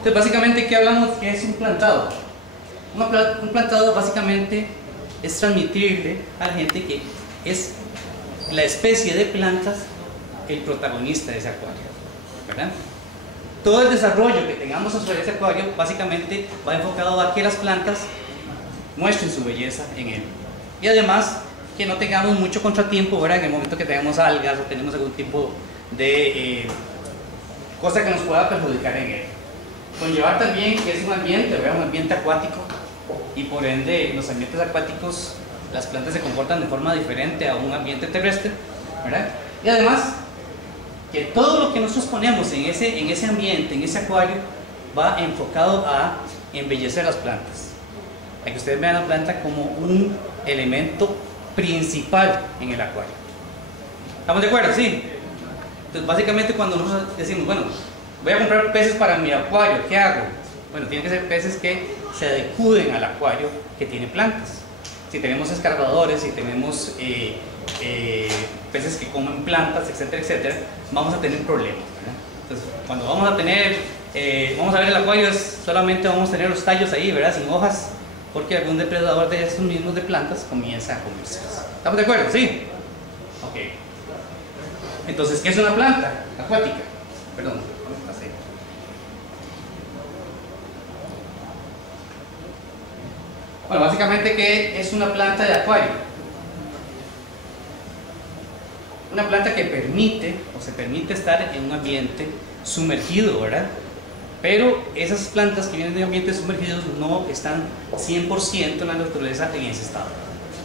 Entonces básicamente, ¿qué hablamos? ¿Qué es un plantado? Un plantado básicamente es transmitirle a la gente que es la especie de plantas el protagonista de ese acuario, ¿verdad? Todo el desarrollo que tengamos sobre ese acuario básicamente va enfocado a que las plantas muestren su belleza en él. Y además que no tengamos mucho contratiempo, ¿verdad? En el momento que tengamos algas o tenemos algún tipo de cosa que nos pueda perjudicar en él. Conllevar también que es un ambiente, ¿verdad? Un ambiente acuático, y por ende en los ambientes acuáticos las plantas se comportan de forma diferente a un ambiente terrestre, ¿verdad? Y además que todo lo que nosotros ponemos en ese ambiente, en ese acuario, va enfocado a embellecer las plantas, a que ustedes vean la planta como un elemento principal en el acuario. ¿Estamos de acuerdo? Sí. Entonces básicamente cuando nosotros decimos, bueno, voy a comprar peces para mi acuario, ¿qué hago? Bueno, tienen que ser peces que se adecúen al acuario que tiene plantas. Si tenemos escarbadores, si tenemos peces que comen plantas, etcétera, etcétera, vamos a tener problemas, ¿verdad? Entonces, cuando vamos a ver el acuario, solamente vamos a tener los tallos ahí, ¿verdad? Sin hojas, porque algún depredador de estos mismos de plantas comienza a comérselas. ¿Estamos de acuerdo? ¿Sí? Ok. Entonces, ¿qué es una planta acuática? Perdón. Bueno, básicamente, ¿qué es una planta de acuario? Una planta que se permite estar en un ambiente sumergido, ¿verdad? Pero esas plantas que vienen de ambientes sumergidos no están 100% en la naturaleza en ese estado.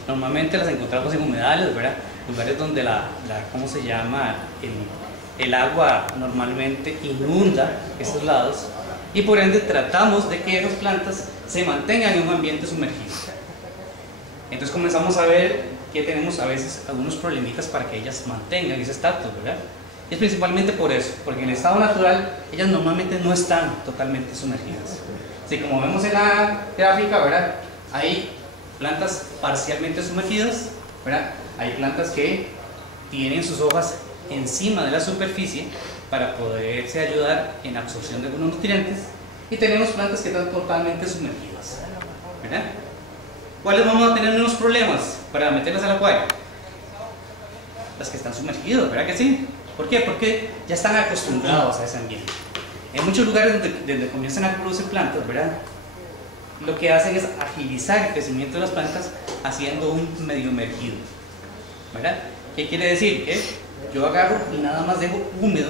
Normalmente las encontramos en humedales, ¿verdad? Lugares donde ¿cómo se llama? El agua normalmente inunda esos lados, y por ende tratamos de que esas plantas se mantengan en un ambiente sumergido. Entonces comenzamos a ver que tenemos a veces algunos problemitas para que ellas mantengan ese estatus, ¿verdad? Y es principalmente por eso, porque en el estado natural ellas normalmente no están totalmente sumergidas. Así como vemos en la gráfica, ¿verdad? Hay plantas parcialmente sumergidas, ¿verdad? Hay plantas que tienen sus hojas encima de la superficie para poderse ayudar en la absorción de algunos nutrientes, y tenemos plantas que están totalmente sumergidas, ¿verdad? ¿Cuáles vamos a tener menos problemas para meterlas al acuario? Las que están sumergidas, ¿verdad que sí? ¿Por qué? Porque ya están acostumbrados a ese ambiente. En muchos lugares donde comienzan a producir plantas, ¿verdad? Lo que hacen es agilizar el crecimiento de las plantas haciendo un medio emergido, ¿verdad? ¿Qué quiere decir? Que yo agarro y nada más dejo húmedo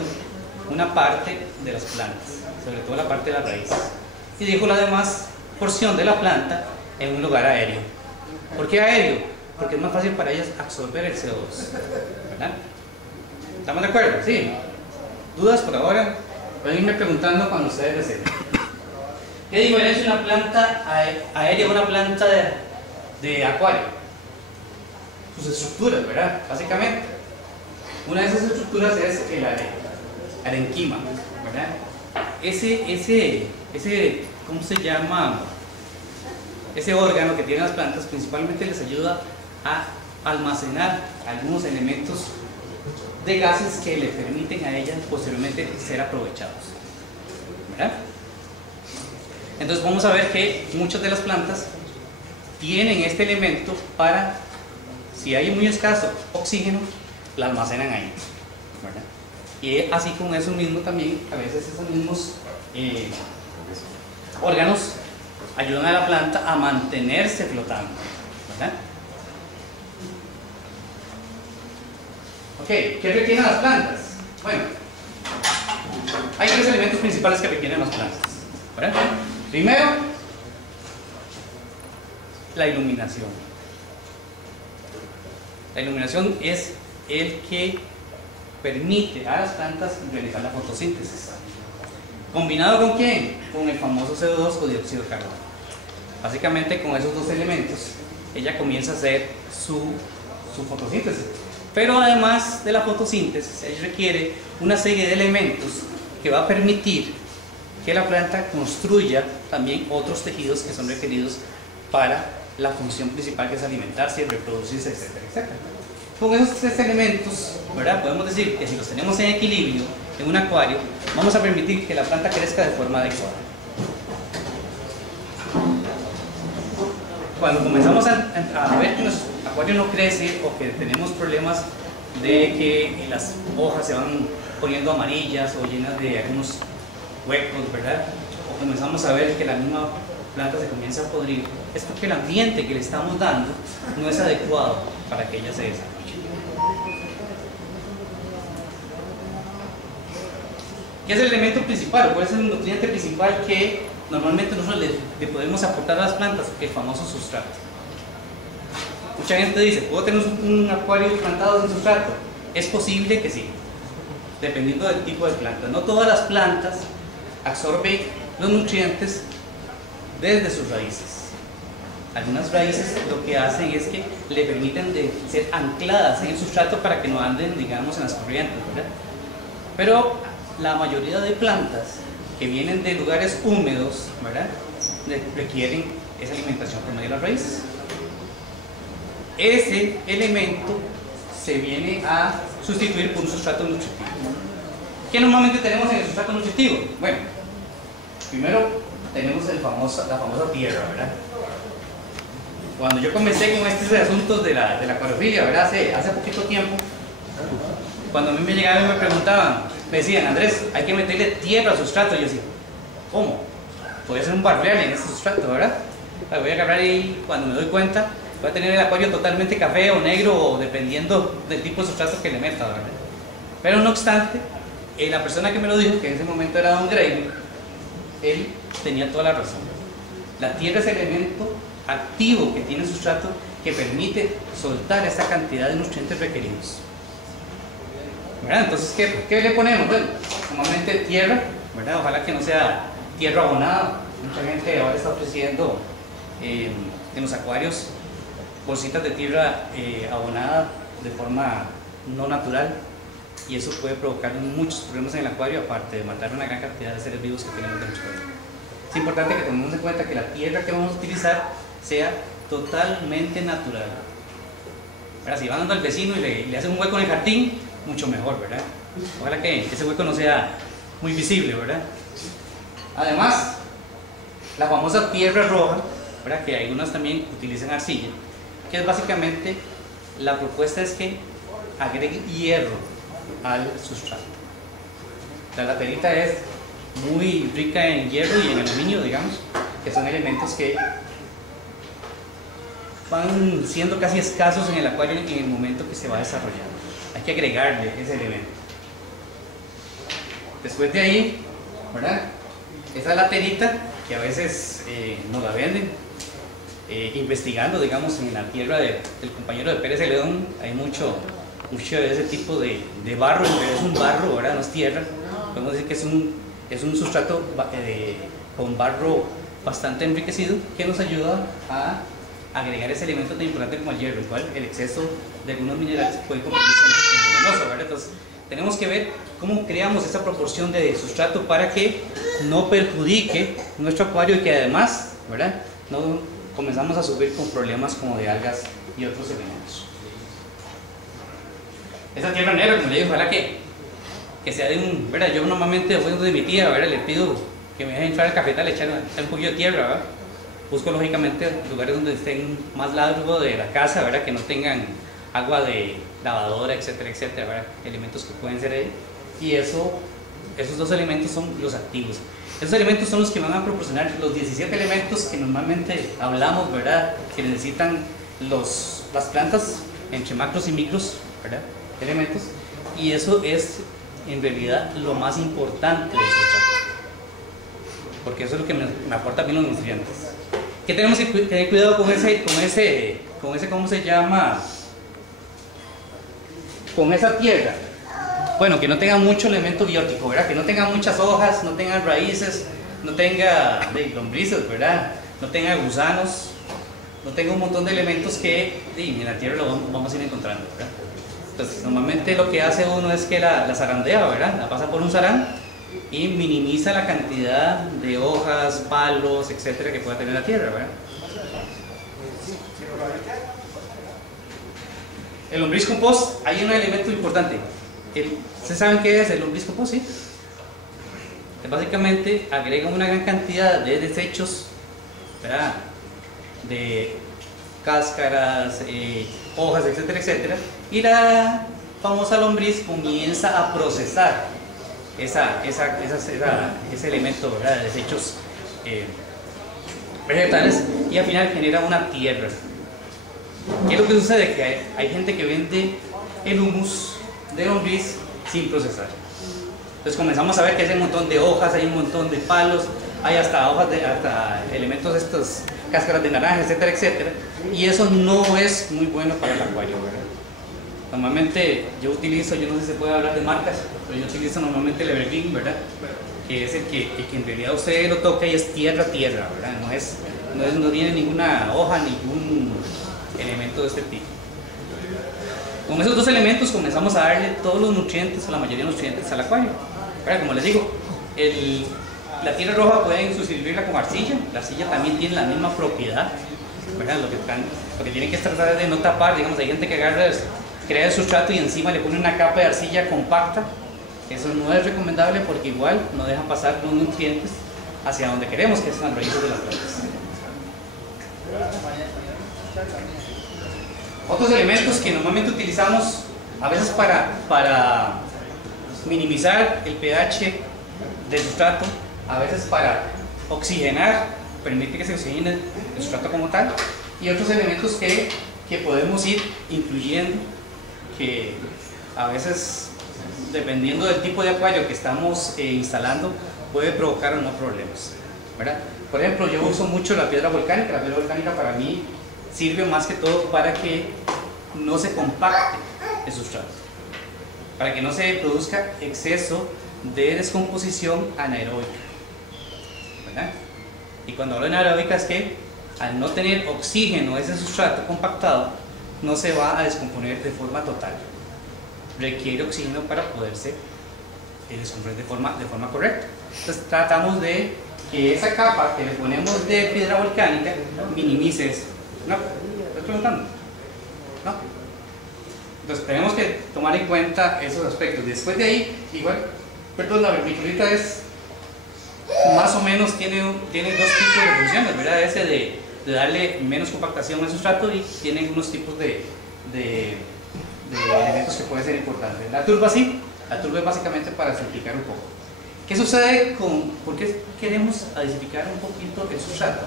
una parte de las plantas, sobre todo la parte de las raíces, y dejo la demás porción de la planta en un lugar aéreo. ¿Por qué aéreo? Porque es más fácil para ellas absorber el CO2, ¿verdad? ¿Estamos de acuerdo? ¿Sí? ¿Dudas por ahora? Pueden irme preguntando cuando ustedes deseen. ¿Qué diferencia una planta aérea a una planta de acuario? Sus estructuras, ¿verdad? Básicamente, una de esas estructuras es el arenquima, ¿verdad? ¿Cómo se llama? Ese órgano que tienen las plantas principalmente les ayuda a almacenar algunos elementos de gases que le permiten a ellas posteriormente ser aprovechados, ¿verdad? Entonces vamos a ver que muchas de las plantas tienen este elemento para, si hay muy escaso oxígeno, la almacenan ahí, ¿verdad? Y así con eso mismo también, a veces esos mismos órganos ayudan a la planta a mantenerse flotando, ¿verdad? Ok, ¿qué requieren las plantas? Bueno, hay tres elementos principales que requieren las plantas, ¿verdad? Primero, la iluminación. La iluminación es el que permite a las plantas realizar la fotosíntesis. ¿Combinado con quién? Con el famoso CO2 o dióxido de carbono. Básicamente con esos dos elementos ella comienza a hacer su fotosíntesis. Pero además de la fotosíntesis, ella requiere una serie de elementos que va a permitir que la planta construya también otros tejidos que son requeridos para la función principal, que es alimentarse, reproducirse, etcétera, etcétera. Con esos tres elementos, ¿verdad? Podemos decir que si los tenemos en equilibrio en un acuario, vamos a permitir que la planta crezca de forma adecuada. cuando comenzamos a ver que nuestro acuario no crece o que tenemos problemas de que las hojas se van poniendo amarillas o llenas de algunos huecos, ¿verdad? O comenzamos a ver que la misma planta se comienza a podrir, es porque el ambiente que le estamos dando no es adecuado para que ella se desarrolle. ¿Qué es el elemento principal? ¿Cuál es el nutriente principal que normalmente nosotros le podemos aportar a las plantas? El famoso sustrato. Mucha gente dice, ¿puedo tener un acuario plantado sin sustrato? Es posible que sí, dependiendo del tipo de planta. No todas las plantas absorben los nutrientes desde sus raíces. Algunas raíces lo que hacen es que le permiten de ser ancladas en el sustrato para que no anden, digamos, en las corrientes, ¿verdad? Pero la mayoría de plantas que vienen de lugares húmedos, ¿verdad?, requieren esa alimentación por medio de las raíces. Ese elemento se viene a sustituir por un sustrato nutritivo. ¿Qué normalmente tenemos en el sustrato nutritivo? Bueno, primero tenemos la famosa tierra, ¿verdad? Cuando yo comencé con estos asuntos de la acuariofilia, ¿verdad?, hace poquito tiempo, cuando a mí me llegaban y me preguntaban, me decían, Andrés, hay que meterle tierra al sustrato. Y yo decía, ¿cómo? Puede ser un barrial en este sustrato, ¿verdad? La voy a agarrar y cuando me doy cuenta, voy a tener el acuario totalmente café o negro, o dependiendo del tipo de sustrato que le meta, ¿verdad? Pero no obstante, la persona que me lo dijo, que en ese momento era Don Grey, él tenía toda la razón. La tierra es el elemento activo que tiene el sustrato que permite soltar esa cantidad de nutrientes requeridos, ¿verdad? Entonces, ¿qué le ponemos? Bueno, normalmente tierra, ¿verdad? Ojalá que no sea tierra abonada. Mucha gente ahora está ofreciendo en los acuarios bolsitas de tierra abonada de forma no natural, y eso puede provocar muchos problemas en el acuario, aparte de matar una gran cantidad de seres vivos que tenemos dentro de él. Es importante que tomemos en cuenta que la tierra que vamos a utilizar sea totalmente natural. Ahora, si van dando al vecino y le hacen un hueco en el jardín, mucho mejor, ¿verdad? Ojalá que ese hueco no sea muy visible, ¿verdad? Además, la famosa tierra roja, ¿verdad?, que algunas también utilizan arcilla, que es básicamente, la propuesta es que agregue hierro al sustrato. La laterita es muy rica en hierro y en aluminio, digamos, que son elementos que van siendo casi escasos en el acuario en el momento que se va desarrollando. Hay que agregarle ese elemento. Después de ahí, ¿verdad?, esa laterita que a veces nos la venden, investigando, digamos, en la tierra del compañero de Pérez Celedón, hay mucho de ese tipo de barro, pero es un barro, ¿verdad?, no es tierra. Podemos decir que es un sustrato con barro bastante enriquecido, que nos ayuda a agregar ese elemento tan importante como el hierro, igual el exceso de algunos minerales puede convertirse en venenoso, ¿verdad? Entonces tenemos que ver cómo creamos esa proporción de sustrato para que no perjudique nuestro acuario y que además, ¿verdad?, no comenzamos a sufrir con problemas como de algas y otros elementos. Esa tierra negra, como le digo, ojalá que sea de un, ¿verdad? Yo normalmente voy donde mi tía, ¿verdad?, le pido que me deje entrar al cafetal, echar un poquito de tierra, ¿verdad? Busco lógicamente lugares donde estén más largo de la casa, ¿verdad?, que no tengan agua de lavadora, etcétera, etcétera, ¿verdad?, elementos que pueden ser ahí. Y esos dos elementos son los activos. Esos elementos son los que van a proporcionar los 17 elementos que normalmente hablamos, ¿verdad?, que necesitan las plantas entre macros y micros, ¿verdad?, elementos. Y eso es en realidad lo más importante del sustrato, porque eso es lo que me aporta a mí los nutrientes. ¿Qué tenemos que tener cuidado con ese, ¿cómo se llama?, con esa tierra? Bueno, que no tenga mucho elemento biótico, ¿verdad?, que no tenga muchas hojas, no tenga raíces, no tenga lombrices, ¿verdad?, no tenga gusanos, no tenga un montón de elementos que en la tierra lo vamos a ir encontrando, ¿verdad? Entonces, normalmente lo que hace uno es que la zarandea, ¿verdad?, la pasa por un zarán y minimiza la cantidad de hojas, palos, etcétera, que pueda tener la tierra, ¿verdad? El lombriz compost, hay un elemento importante. ¿Ustedes saben qué es el lombriz compost? ¿Sí? Básicamente agrega una gran cantidad de desechos, ¿verdad?, de cáscaras, hojas, etcétera, etcétera, y la famosa lombriz comienza a procesar ese elemento, ¿verdad?, de desechos vegetales, y al final genera una tierra. ¿Qué es lo que sucede? Que hay gente que vende el humus de lombriz sin procesar. Entonces comenzamos a ver que hay un montón de hojas, hay un montón de palos, hay hasta hojas hasta elementos, estos cáscaras de naranja, etcétera, etcétera, y eso no es muy bueno para el acuario, ¿verdad? Normalmente yo no sé si se puede hablar de marcas, pero yo utilizo normalmente el Evergreen, ¿verdad?, que es el que en realidad usted lo toca y es tierra, ¿verdad? No tiene ninguna hoja, ningún elemento de este tipo. Con esos dos elementos comenzamos a darle todos los nutrientes, o la mayoría de los nutrientes al acuario, ¿verdad? Como les digo, la tierra roja pueden sustituirla con arcilla. La arcilla también tiene la misma propiedad, ¿verdad? Lo que tienen que tratar de no tapar, digamos, hay gente que crea el sustrato y encima le pone una capa de arcilla compacta. Eso no es recomendable porque igual no deja pasar los nutrientes hacia donde queremos, que es las raíces de las plantas. Otros elementos que normalmente utilizamos a veces para minimizar el pH del sustrato, a veces para oxigenar, permite que se oxigene el sustrato como tal, y otros elementos que podemos ir incluyendo, que a veces, dependiendo del tipo de acuario que estamos instalando, puede provocar o no problemas, ¿verdad? Por ejemplo, yo uso mucho la piedra volcánica. La piedra volcánica para mí sirve más que todo para que no se compacte el sustrato, para que no se produzca exceso de descomposición anaeróbica, ¿verdad? Y cuando hablo de anaeróbica es que al no tener oxígeno ese sustrato compactado no se va a descomponer de forma total, requiere oxígeno para poderse descomponer de forma correcta. Entonces tratamos de que esa capa que le ponemos de piedra volcánica minimice eso. ¿No? ¿Estás preguntando? ¿No? Entonces tenemos que tomar en cuenta esos aspectos. Después de ahí, igual, perdón, la vermiculita es más o menos tiene dos tipos de funciones, ¿verdad? Ese de darle menos compactación al sustrato, y tiene unos tipos de elementos que pueden ser importantes. La turba sí, la turba es básicamente para acidificar un poco. ¿Qué sucede por qué queremos acidificar un poquito el sustrato?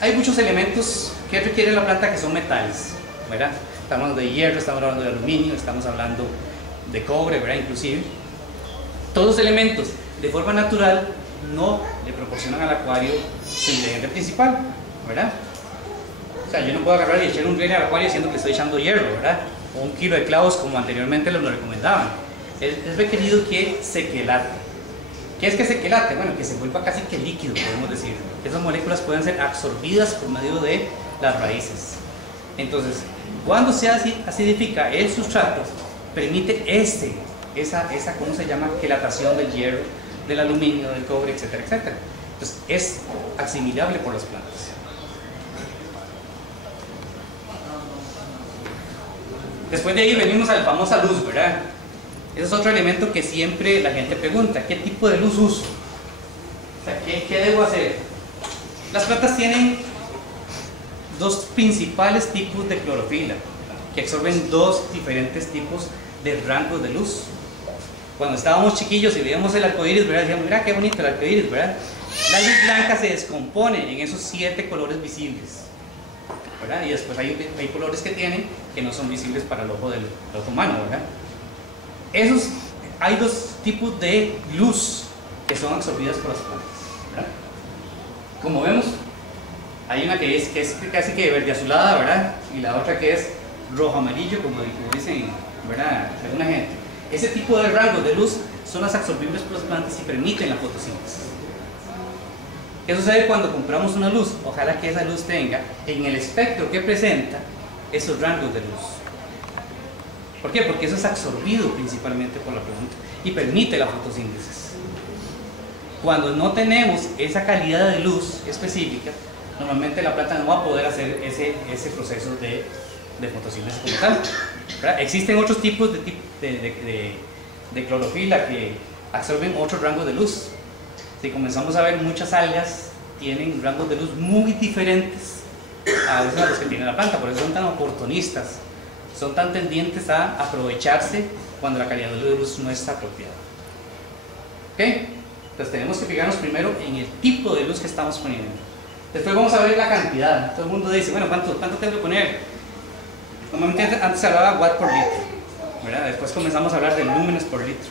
Hay muchos elementos que requiere la planta que son metales, ¿verdad? Estamos hablando de hierro, estamos hablando de aluminio, estamos hablando de cobre, ¿verdad? Inclusive. Todos los elementos de forma natural no le proporcionan al acuario su ingrediente principal, ¿verdad? O sea, yo no puedo agarrar y echar un riel al acuario diciendo que estoy echando hierro, ¿verdad? O un kilo de clavos como anteriormente lo recomendaban. Es requerido que se quelate. ¿Qué es que se quelate? Bueno, que se vuelva casi que líquido, podemos decir. Esas moléculas pueden ser absorbidas por medio de las raíces. Entonces, cuando se acidifica el sustrato, permite esa ¿cómo se llama? Quelatación del hierro, del aluminio, del cobre, etcétera, etcétera. Entonces, es asimilable por las plantas. Después de ahí venimos a la famosa luz, ¿verdad? Ese es otro elemento que siempre la gente pregunta: ¿qué tipo de luz uso? O sea, ¿qué debo hacer? Las plantas tienen dos principales tipos de clorofila que absorben dos diferentes tipos de rangos de luz. Cuando estábamos chiquillos y veíamos el arcoíris, ¿verdad? Decíamos, mira qué bonito el arcoíris, ¿verdad? La luz blanca se descompone en esos 7 colores visibles, ¿verdad? Y después hay colores que no son visibles para el ojo del ojo humano, ¿verdad? Hay dos tipos de luz que son absorbidas por las plantas, ¿verdad? Como vemos, hay una que es casi que verde azulada, ¿verdad? Y la otra que es rojo amarillo, como dicen, ¿verdad?, alguna gente. Ese tipo de rangos de luz son las absorbibles por las plantas y permiten la fotosíntesis. ¿Qué sucede cuando compramos una luz? Ojalá que esa luz tenga en el espectro que presenta esos rangos de luz. ¿Por qué? Porque eso es absorbido principalmente por la planta y permite la fotosíntesis. Cuando no tenemos esa calidad de luz específica, normalmente la planta no va a poder hacer ese proceso de fotosíntesis como tal, ¿verdad? Existen otros tipos de clorofila que absorben otros rangos de luz. Si comenzamos a ver, muchas algas tienen rangos de luz muy diferentes a veces a los que tienen la planta, por eso son tan oportunistas, son tan tendientes a aprovecharse cuando la calidad de luz no está apropiada. ¿Ok? Entonces tenemos que fijarnos primero en el tipo de luz que estamos poniendo. Después vamos a ver la cantidad. Todo el mundo dice, bueno, ¿cuánto tengo que poner? Normalmente antes se hablaba watt por litro, ¿verdad? Después comenzamos a hablar de lúmenes por litro.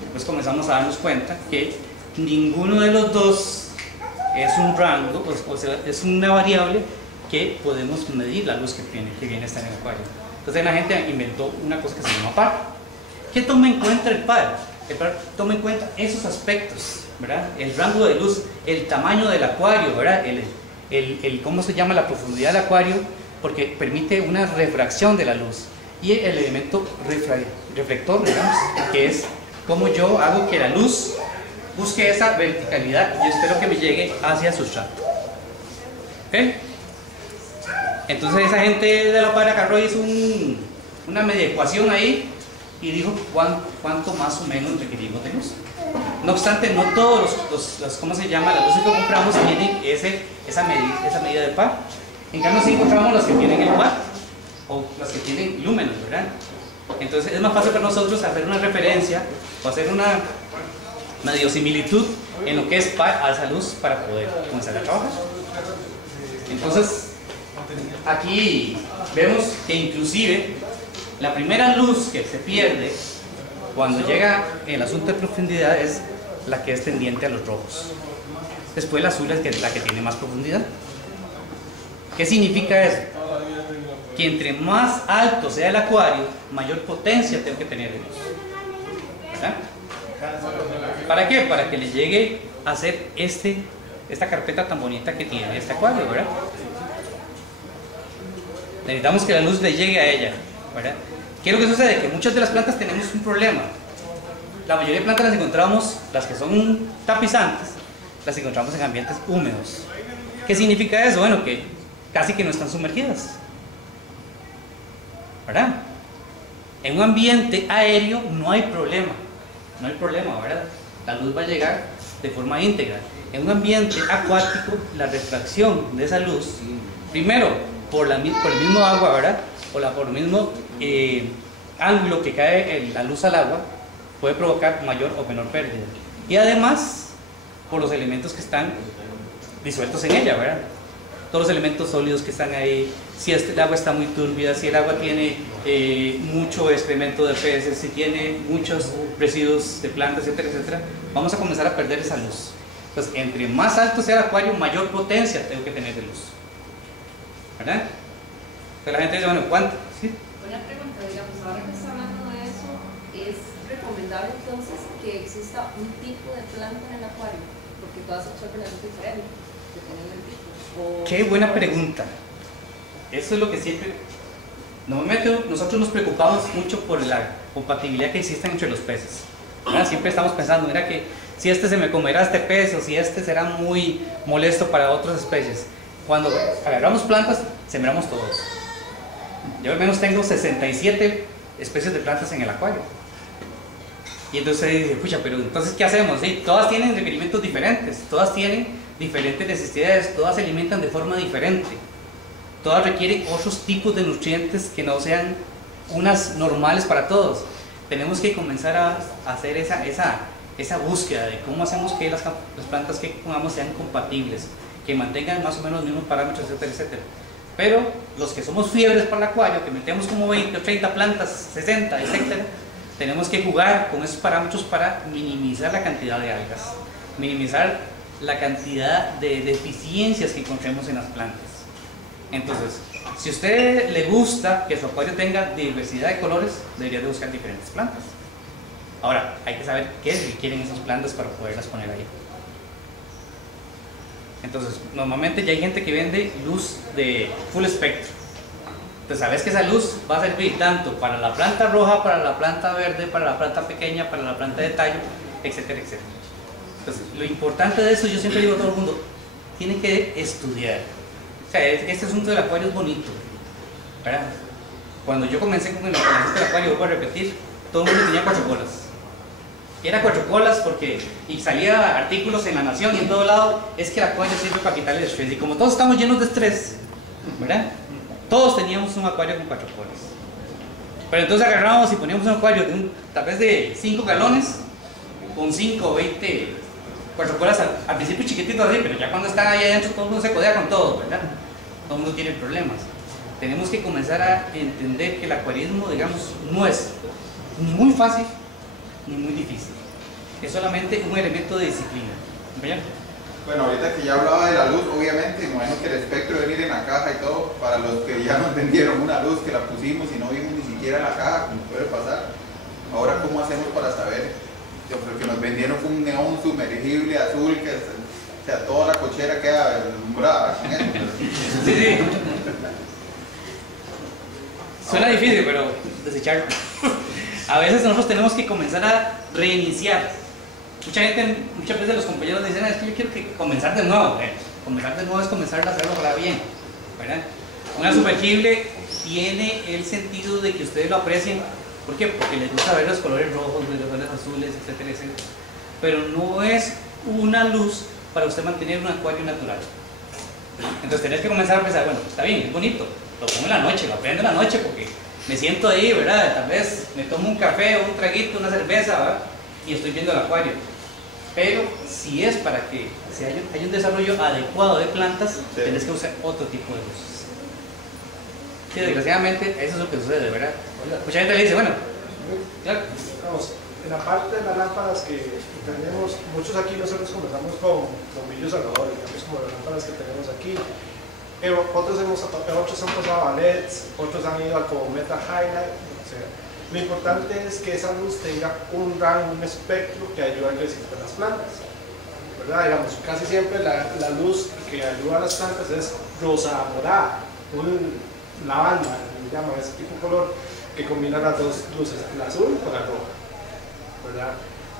Después comenzamos a darnos cuenta que ninguno de los dos es un rango, o sea, es una variable que podemos medir la luz que viene a estar en el acuario. Entonces la gente inventó una cosa que se llama par. ¿Qué toma en cuenta el par? El par toma en cuenta esos aspectos, ¿verdad? El rango de luz, el tamaño del acuario, ¿verdad? ¿Cómo se llama? La profundidad del acuario, porque permite una refracción de la luz. Y el elemento reflector, digamos, que es cómo yo hago que la luz busque esa verticalidad y espero que me llegue hacia el sustrato. ¿Okay? Entonces esa gente de la Par agarró y hizo una media ecuación ahí y dijo cuánto más o menos requerimos de luz. No obstante, no todos los ¿cómo se llama? Las luces que compramos tienen esa medida de Par. En cambio sí encontramos las que tienen el watt o las que tienen lúmenes, ¿verdad? Entonces es más fácil para nosotros hacer una referencia o hacer una medio similitud en lo que es Par a esa luz para poder comenzar a trabajar. Entonces aquí vemos que inclusive la primera luz que se pierde cuando llega el asunto de profundidad es la que es tendiente a los rojos. Después la azul es la que tiene más profundidad. ¿Qué significa eso? Que entre más alto sea el acuario, mayor potencia tengo que tener de luz. ¿Verdad? ¿Para qué? Para que le llegue a hacer esta carpeta tan bonita que tiene este acuario, ¿verdad? Necesitamos que la luz le llegue a ella, ¿verdad? ¿Qué es lo que sucede? Que muchas de las plantas tenemos un problema. La mayoría de plantas las encontramos, las que son tapizantes, las encontramos en ambientes húmedos. ¿Qué significa eso? Bueno, que casi que no están sumergidas, ¿verdad? En un ambiente aéreo no hay problema, ¿verdad? La luz va a llegar de forma íntegra. En un ambiente acuático, la refracción de esa luz, primero por el mismo agua, ¿verdad? Por el mismo ángulo que cae la luz al agua, puede provocar mayor o menor pérdida. Y además, por los elementos que están disueltos en ella, ¿verdad? Todos los elementos sólidos que están ahí, si el agua está muy turbia, si el agua tiene mucho excremento de peces, si tiene muchos residuos de plantas, etcétera, etcétera, vamos a comenzar a perder esa luz. Entonces, entre más alto sea el acuario, mayor potencia tengo que tener de luz, ¿verdad? Entonces la gente dice, bueno, ¿cuánto? ¿Sí? Una pregunta, digamos, ahora que está hablando de eso, ¿es recomendable entonces que exista un tipo de planta en el acuario? Porque todas absorben la luz diferente, dependiendo del tipo. Qué buena pregunta. Eso es lo que siempre... Normalmente nosotros nos preocupamos mucho por la compatibilidad que existe entre los peces, ¿verdad? Siempre estamos pensando, mira que si este se me comerá este pez o si este será muy molesto para otras especies. Cuando agarramos plantas, sembramos todos. Yo al menos tengo 67 especies de plantas en el acuario. Y entonces dice, pucha, pero entonces ¿qué hacemos? ¿Sí? Todas tienen requerimientos diferentes, todas tienen diferentes necesidades, todas se alimentan de forma diferente. Todas requieren otros tipos de nutrientes que no sean unas normales para todos. Tenemos que comenzar a hacer esa búsqueda de cómo hacemos que las plantas que pongamos sean compatibles, que mantengan más o menos los mismos parámetros, etcétera, etcétera. Pero los que somos fiebres para el acuario, que metemos como 20 o 30 plantas, 60, etcétera, tenemos que jugar con esos parámetros para minimizar la cantidad de algas, minimizar la cantidad de deficiencias que encontremos en las plantas. Entonces, si a usted le gusta que su acuario tenga diversidad de colores, debería de buscar diferentes plantas. Ahora, hay que saber qué requieren esas plantas para poderlas poner ahí. Entonces, normalmente ya hay gente que vende luz de full espectro. Entonces, sabes que esa luz va a servir tanto para la planta roja, para la planta verde, para la planta pequeña, para la planta de tallo, etcétera, etcétera. Entonces, lo importante de eso, yo siempre digo a todo el mundo, tiene que estudiar. O sea, este asunto del acuario es bonito, ¿verdad? Cuando yo comencé con el asunto del acuario, voy a repetir, todo el mundo tenía 4 colas. Y era 4 colas porque, y salía artículos en La Nación y en todo lado, es que el acuario sirve para quitarle el estrés. Y como todos estamos llenos de estrés, ¿verdad? Todos teníamos un acuario con 4 colas. Pero entonces agarrábamos y poníamos un acuario de tal vez de 5 galones con 5 o 20 4 colas al principio chiquititos así, pero ya cuando están ahí adentro todo el mundo se codea con todo, ¿verdad? Todo el mundo tiene problemas. Tenemos que comenzar a entender que el acuarismo, digamos, no es ni muy fácil ni muy difícil. Es solamente un elemento de disciplina. ¿Verdad? Bueno, ahorita que ya hablaba de la luz, obviamente, imagino que el espectro de venir en la caja y todo, para los que ya nos vendieron una luz que la pusimos y no vimos ni siquiera la caja, como puede pasar, ahora ¿cómo hacemos para saber? Porque nos vendieron fue un neón sumergible azul, que o sea, toda la cochera queda alumbrada con eso. Sí, sí. Suena difícil, pero desecharlo. A veces nosotros tenemos que comenzar a reiniciar. Muchas veces los compañeros dicen, es que yo quiero comenzar de nuevo. Comenzar de nuevo es comenzar a hacerlo para bien, ¿verdad? Una sumergible tiene el sentido de que ustedes lo aprecien. ¿Por qué? Porque les gusta ver los colores rojos, los colores azules, etcétera, etcétera. Pero no es una luz para usted mantener un acuario natural. Entonces tenés que comenzar a pensar, bueno, está bien, es bonito, lo pongo en la noche, lo prendo en la noche porque me siento ahí, ¿verdad? Tal vez me tomo un café o un traguito, una cerveza, ¿verdad? Y estoy viendo el acuario. Pero si es para que haya un desarrollo adecuado de plantas, sí, tenés que usar otro tipo de luces. Sí, desgraciadamente eso es lo que sucede, ¿verdad? Mucha gente le dice, bueno, claro. Vamos, en la parte de las lámparas que tenemos, muchos aquí nosotros comenzamos con bombillos salvadores, digamos como las lámparas que tenemos aquí. Otros han pasado a LEDs, otros han ido a como Metal Highlight, o sea, lo importante es que esa luz tenga un rango, un espectro que ayude al crecimiento de las plantas, ¿verdad? Digamos, casi siempre la luz que ayuda a las plantas es rosa morada, un lavanda, le llaman ese tipo de color, que combina las dos luces, el azul con la roja, ¿verdad?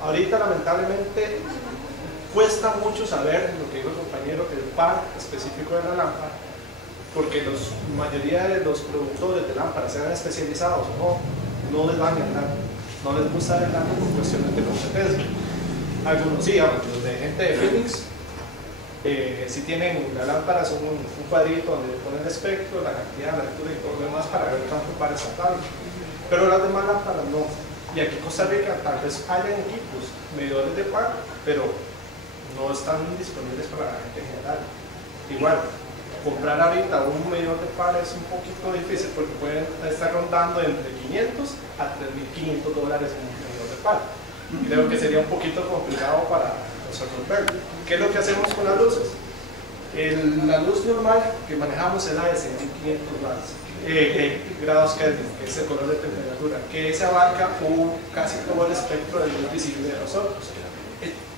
Ahorita lamentablemente cuesta mucho saber lo que dijo el compañero, el par específico de la lámpara, porque la mayoría de los productores de lámparas, sean especializados o no les van a andar, no les gusta el blanco por cuestiones de competencia. Algunos sí, los de gente de Phoenix, si tienen la lámpara, son un cuadrito donde ponen el espectro, la cantidad, la altura y todo lo demás para ver cuánto par está dando. Pero las demás lámparas no. Y aquí en Costa Rica tal vez hayan equipos, medidores de par, pero no están disponibles para la gente en general. Igual, comprar ahorita un medidor de par es un poquito difícil porque pueden estar rondando entre $500 a $3.500 un medidor de par. Creo que sería un poquito complicado para nosotros verlo. ¿Qué es lo que hacemos con las luces? La luz normal que manejamos es la de 6.500 grados Kelvin, que es el color de temperatura, que se abarca casi todo el espectro de luz visible de nosotros.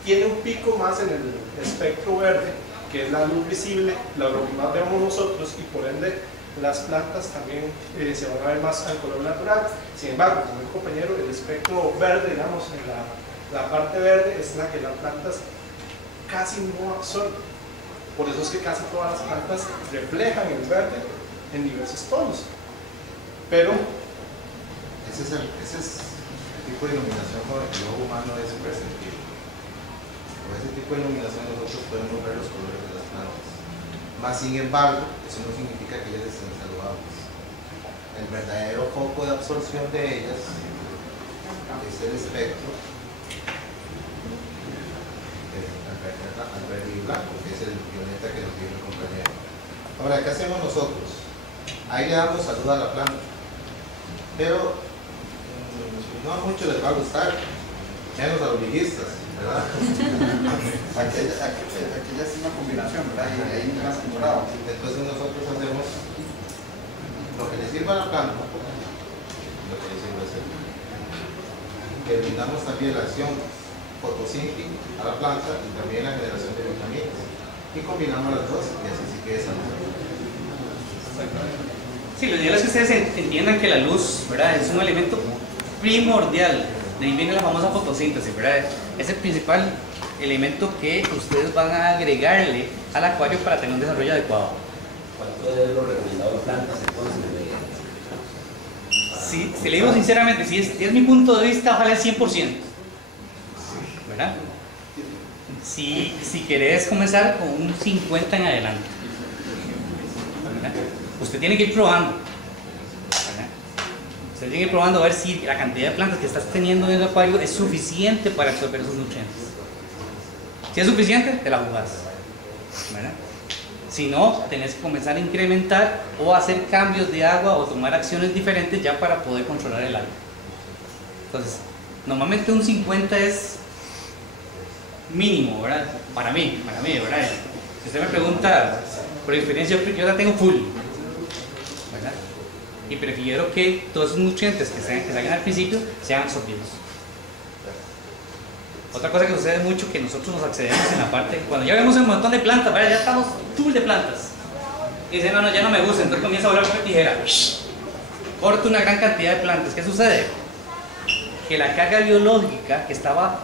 Tiene un pico más en el espectro verde, que es la luz visible, lo que más vemos nosotros, y por ende las plantas también se van a ver más al color natural. Sin embargo, como el compañero, el espectro verde, digamos, en la parte verde es la que las plantas casi no absorben. Por eso es que casi todas las plantas reflejan el verde en diversos tonos. Pero ese es el tipo de iluminación con el que el ojo humano es perceptible. Con ese tipo de iluminación nosotros podemos ver los colores de las plantas. Más sin embargo, eso no significa que ellas estén saludables. El verdadero foco de absorción de ellas es el espectro al verde y blanco, que es el violeta que nos dio el compañero. Ahora, ¿qué hacemos nosotros? Ahí le damos salud a la planta, pero no a muchos les va a gustar, menos a los viguistas, ¿verdad? Aquella es una combinación, ¿verdad? Y ahí no más temporada. Entonces nosotros hacemos lo que le sirva a la planta, lo que le sirva a ser. Que brindamos también la acción fotosíntesis a la planta y también la generación de vitaminas. Y combinamos las dos y así sí que es salud. Sí, lo ideal es que ustedes entiendan que la luz, ¿verdad?, es un elemento primordial. De ahí viene la famosa fotosíntesis, ¿verdad? Es el principal elemento que ustedes van a agregarle al acuario para tener un desarrollo adecuado. ¿Cuánto es lo recomendado de plantas entonces? Si le digo sinceramente, si es mi punto de vista, ojalá el 100%. ¿Verdad? Si querés comenzar con un 50 en adelante. ¿Verdad? usted tiene que ir probando. ¿Verdad? Usted tiene que ir probando a ver si la cantidad de plantas que estás teniendo en el acuario es suficiente para absorber esos nutrientes. Si es suficiente, te la jugás. ¿Verdad? Si no, tenés que comenzar a incrementar o hacer cambios de agua o tomar acciones diferentes ya para poder controlar el agua. Entonces, normalmente un 50 es mínimo, ¿verdad? Para mí, ¿verdad? Si usted me pregunta, por experiencia, yo la tengo full, ¿verdad? Y prefiero que todos esos nutrientes que salgan al principio sean absorbidos. Otra cosa que sucede mucho que nosotros nos accedemos en la parte, cuando ya vemos un montón de plantas, ¿verdad? Ya estamos full de plantas. Y dicen, no, ya no me gusta, entonces comienza a volar con tijera. Corto una gran cantidad de plantas. ¿Qué sucede? Que la carga biológica que estaba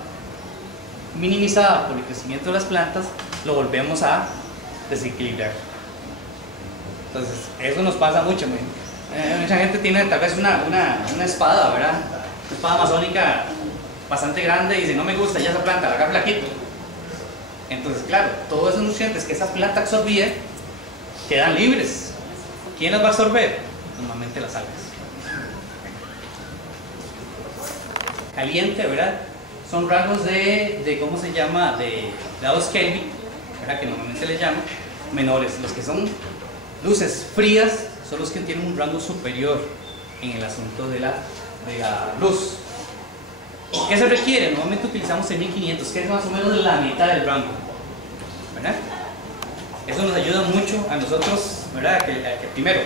minimizada por el crecimiento de las plantas, lo volvemos a desequilibrar. Entonces, eso nos pasa mucho. Mucha gente tiene tal vez una espada, ¿verdad? Una espada amazónica bastante grande y dice, no me gusta ya esa planta, la quito. Entonces, claro, todos esos nutrientes que esa planta absorbía quedan libres. ¿Quién los va a absorber? Normalmente las algas. Caliente, ¿verdad? Son rangos de ¿cómo se llama? De grados Kelvin, ¿verdad? Que normalmente le llaman menores. Los que son luces frías son los que tienen un rango superior en el asunto de la luz. ¿Qué se requiere? Normalmente utilizamos 6500, que es más o menos la mitad del rango, ¿verdad? Eso nos ayuda mucho a nosotros, ¿verdad? Que primero,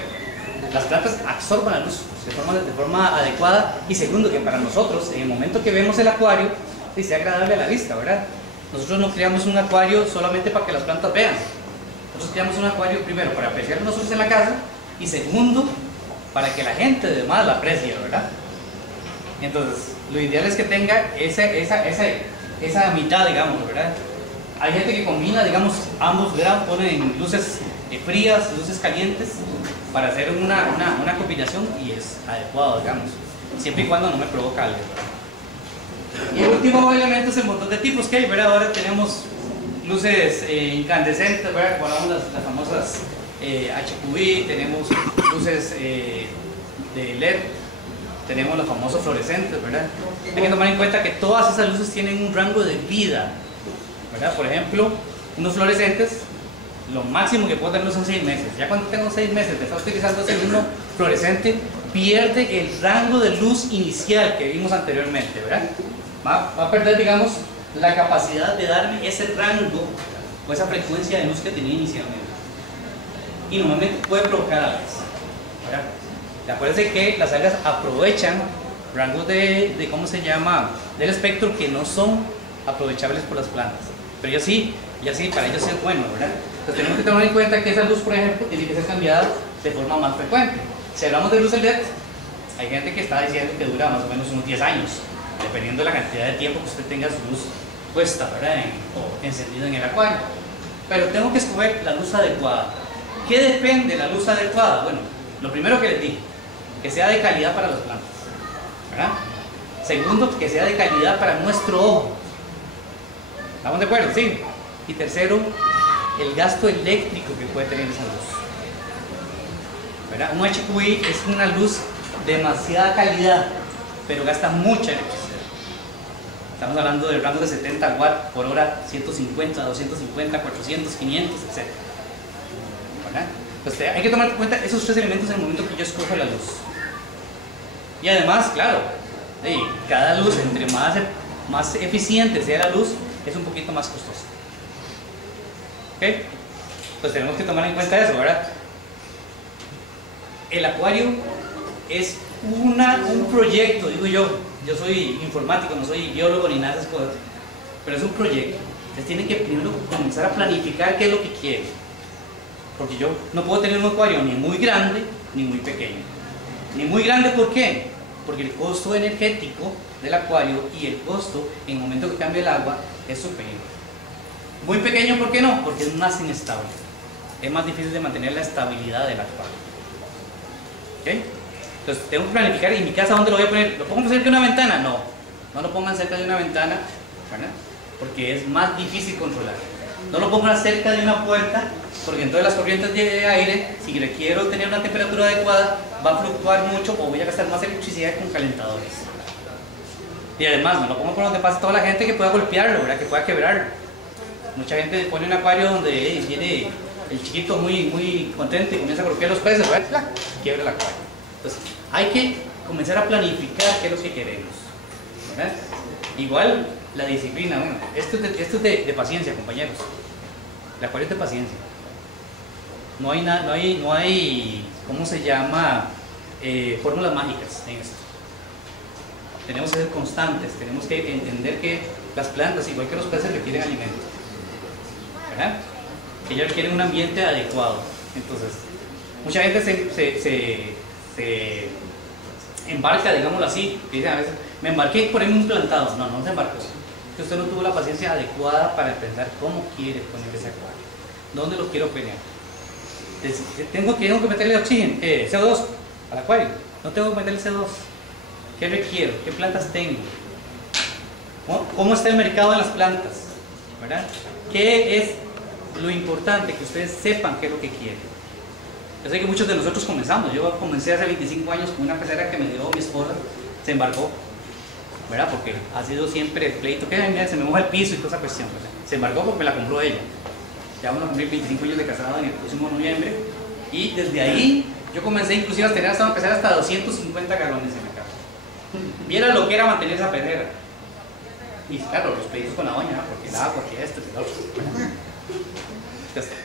las plantas absorban la luz de forma adecuada, y segundo, que para nosotros, en el momento que vemos el acuario, sea agradable a la vista, ¿verdad? Nosotros no creamos un acuario solamente para que las plantas vean. Nosotros creamos un acuario primero para apreciar nosotros en la casa, y segundo, para que la gente además la aprecie, ¿verdad? Entonces, lo ideal es que tenga esa mitad, digamos, ¿verdad? Hay gente que combina, digamos, ambos, ¿verdad? Ponen luces frías, luces calientes, para hacer una combinación, y es adecuado, digamos, siempre y cuando no me provoca algo, ¿verdad? Y el último elemento es el montón de tipos que hay, ¿verdad? Ahora tenemos luces incandescentes, ¿verdad? Como hablamos las famosas HQV, tenemos luces de LED, tenemos los famosos fluorescentes, ¿verdad? Hay que tomar en cuenta que todas esas luces tienen un rango de vida, ¿verdad? Por ejemplo, unos fluorescentes, lo máximo que puedo tener son 6 meses. Ya cuando tengo 6 meses de estar utilizando ese mismo fluorescente, pierde el rango de luz inicial que vimos anteriormente, ¿verdad? Va a perder, digamos, la capacidad de darme ese rango o esa frecuencia de luz que tenía inicialmente. Y normalmente puede provocar algas, ¿verdad? Acuérdense que las algas aprovechan rangos de ¿cómo se llama? Del espectro que no son aprovechables por las plantas. Pero ya sí, para ellos es bueno, ¿verdad? Entonces tenemos que tener en cuenta que esa luz, por ejemplo, tiene que ser cambiada de forma más frecuente. Si hablamos de luz LED, hay gente que está diciendo que dura más o menos unos 10 años, dependiendo de la cantidad de tiempo que usted tenga su luz puesta, ¿verdad? O encendida en el acuario. Pero tengo que escoger la luz adecuada. ¿Qué depende de la luz adecuada? Bueno, lo primero que les dije, que sea de calidad para las plantas, ¿verdad? Segundo, que sea de calidad para nuestro ojo. ¿Estamos de acuerdo? Sí. Y tercero, el gasto eléctrico que puede tener esa luz, ¿verdad? Un HQI es una luz de demasiada calidad, pero gasta mucha electricidad. Estamos hablando de rangos de 70 watts por hora, 150, 250, 400, 500, etc. ¿Verdad? Entonces hay que tomar en cuenta esos 3 elementos en el momento que yo escojo la luz. Y además, claro, cada luz, entre más eficiente sea la luz, es un poquito más costosa. ¿Ok? Pues tenemos que tomar en cuenta eso, ¿verdad? El acuario es un proyecto, digo yo. Yo soy informático, no soy biólogo ni nada de esas cosas, pero es un proyecto. Ustedes tienen que primero comenzar a planificar qué es lo que quieren. Porque yo no puedo tener un acuario ni muy grande ni muy pequeño. Ni muy grande, ¿por qué? Porque el costo energético del acuario y el costo en el momento que cambia el agua es superior. Muy pequeño, ¿por qué no? Porque es más inestable. Es más difícil de mantener la estabilidad del acuario. ¿Ok? Entonces tengo que planificar. ¿Y en mi casa dónde lo voy a poner? ¿Lo pongo cerca de una ventana? No, no lo pongan cerca de una ventana, ¿verdad? Porque es más difícil controlar. No lo pongo cerca de una puerta, porque entonces las corrientes de aire, si le quiero tener una temperatura adecuada, va a fluctuar mucho o voy a gastar más electricidad con calentadores. Y además, no lo pongo por donde pasa toda la gente que pueda golpearlo, ¿verdad? Que pueda quebrarlo. Mucha gente pone un acuario donde viene el chiquito muy contento y comienza a golpear los peces, ¿verdad? Quiebra el acuario. Entonces, hay que comenzar a planificar qué es lo que queremos, ¿verdad? Igual la disciplina, bueno, esto es de paciencia, compañeros. El acuario es de paciencia. No hay, ¿cómo se llama? Fórmulas mágicas en esto. Tenemos que ser constantes, tenemos que entender que las plantas, igual que los peces, requieren alimento, ¿verdad? Ellas requieren un ambiente adecuado. Entonces, mucha gente se embarca, digámoslo así, dicen a veces, me embarqué por ahí un plantado. No se embarcó. Que usted no tuvo la paciencia adecuada para pensar cómo quiere poner ese acuario, dónde lo quiero poner. Tengo que meterle oxígeno, CO2 al acuario, no tengo que meterle CO2. ¿Qué requiero? ¿Qué plantas tengo? ¿Cómo está el mercado de las plantas? ¿Verdad? ¿Qué es lo importante? Que ustedes sepan qué es lo que quieren. Yo sé que muchos de nosotros comenzamos. Yo comencé hace 25 años con una pecera que me dio mi esposa, se embarcó, ¿verdad? Porque ha sido siempre el pleito, que se me moja el piso y toda esa cuestión, ¿verdad? Se embarcó porque me la compró ella. Ya vamos a cumplir 25 años de casado en el próximo noviembre. Y desde ahí yo comencé inclusive a tener hasta una pecera hasta 250 galones en la casa. Viera lo que era mantener esa pecera. Y claro, los pleitos con la doña, porque el agua, que esto, que lo otro. Ya está.